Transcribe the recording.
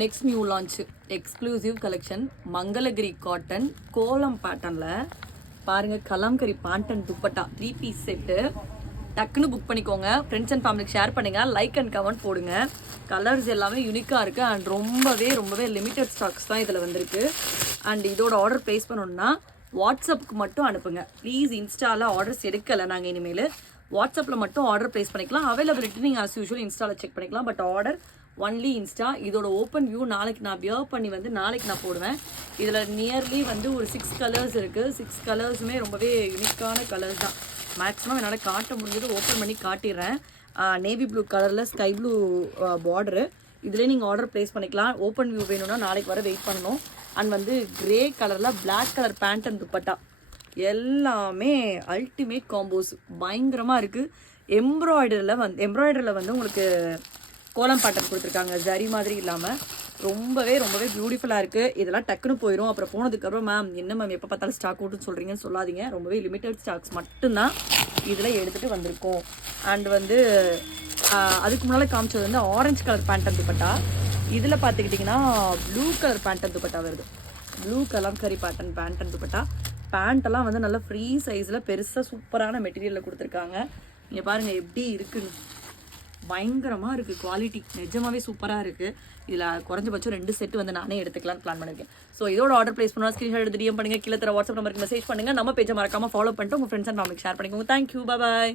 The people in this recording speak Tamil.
Next new launch exclusive collection Mangalagiri cotton கோலம் பேட்டர்னில் பாருங்கள். Kalamkari pant and dupatta 3 piece set. டக்குன்னு புக் பண்ணிக்கோங்க. ஃப்ரெண்ட்ஸ் அண்ட் ஃபேமிலிக்கு ஷேர் பண்ணுங்கள். லைக் அண்ட் கமெண்ட் போடுங்க. கலர்ஸ் எல்லாமே யூனிக்காக இருக்குது அண்ட் ரொம்பவே லிமிட்டட் ஸ்டாக்ஸ் தான் இதில் வந்திருக்கு. அண்ட் இதோட ஆர்டர் ப்ளேஸ் பண்ணணுன்னா வாட்ஸ்அப்புக்கு மட்டும் அனுப்புங்க ப்ளீஸ். இன்ஸ்டாவில் ஆர்டர்ஸ் எடுக்கலை நாங்கள் இனிமேல். வாட்ஸ்அப்பில் மட்டும் ஆர்டர் ப்ளேஸ் பண்ணிக்கலாம். அவைலபிலிட்டி நீங்கள் ஆஸ் யூஷுவல் இன்ஸ்டாவில் செக் பண்ணிக்கலாம். But order only Insta. இதோட ஓப்பன் வியூ நாளைக்கு நான் வியர் பண்ணி நாளைக்கு நான் போடுவேன். இதில் நியர்லி ஒரு 6 கலர்ஸ் இருக்குது. 6 கலர்ஸுமே ரொம்பவே யூனிக்கான கலர்ஸ் தான். மேக்ஸிமம் என்னால் காட்ட முடிஞ்சது ஓப்பன் பண்ணி காட்டிடுறேன். நேவி ப்ளூ கலரில் ஸ்கை ப்ளூ பார்டரு. இதிலே நீங்கள் ஆர்டர் ப்ளேஸ் பண்ணிக்கலாம். ஓப்பன் வியூ வேணும்னா நாளைக்கு வர வெயிட் பண்ணணும். அண்ட் கிரே கலரில் black colour pant and dupatta எல்லாமே அல்டிமேட் காம்போஸ் பயங்கரமாக இருக்குது. எம்ப்ராய்டரியில் உங்களுக்கு கோலம் பேட்டர்ன் கொடுத்துருக்காங்க. ஜரி மாதிரி இல்லாமல் ரொம்பவே பியூட்டிஃபுல்லாக இருக்குது. இதெல்லாம் டக்குன்னு போயிடும். அப்புறம் போனதுக்கப்புறம் மேம் என்ன மேம் எப்போ பார்த்தாலும் ஸ்டாக் அவுட்னு சொல்கிறீங்கன்னு சொல்லாதீங்க. ரொம்பவே லிமிட்டட் ஸ்டாக்ஸ் மட்டும்தான் இதில் எடுத்துகிட்டு வந்திருக்கோம். அண்ட் அதுக்கு முன்னால் காமிச்சது orange colour pant and dupatta. இதில் பார்த்துக்கிட்டிங்கன்னா blue colour pant and dupatta வருது. Blue Kalamkari pant and dupatta. பேண்ட்டெல்லாம் நல்லா ஃப்ரீ சைஸில் பெருசாக சூப்பரான மெட்டீரியலில் கொடுத்துருக்காங்க. நீங்கள் பாருங்கள் எப்படி இருக்குன்னு. பயங்கரமாக இருக்குது. குவாலிட்டி நிஜமாவே சூப்பராக இருக்குது. இதில் குறைஞ்சபட்சம் 2 செட்டு நானே எடுத்துக்கலாம்னு பிளான் பண்ணியிருக்கேன். ஸோ இதோட ஆர்டர் ப்ளேஸ் பண்ணால் ஸ்க்ரீன்ஷாட் எடுத்து டிஎம் பண்ணுங்கள். கீழே தர வாட்ஸ்அப் நம்பருக்கு மெசேஜ் பண்ணுங்கள். நம்ம பேஜை மறக்காமல் ஃபாலோ பண்ணிட்டு உங்கள் ஃப்ரெண்ட்ஸ் அண்ட் ஃபேமிலிக்கு ஷேர் பண்ணிக்கோங்க. தேங்க்யூ. பாய்.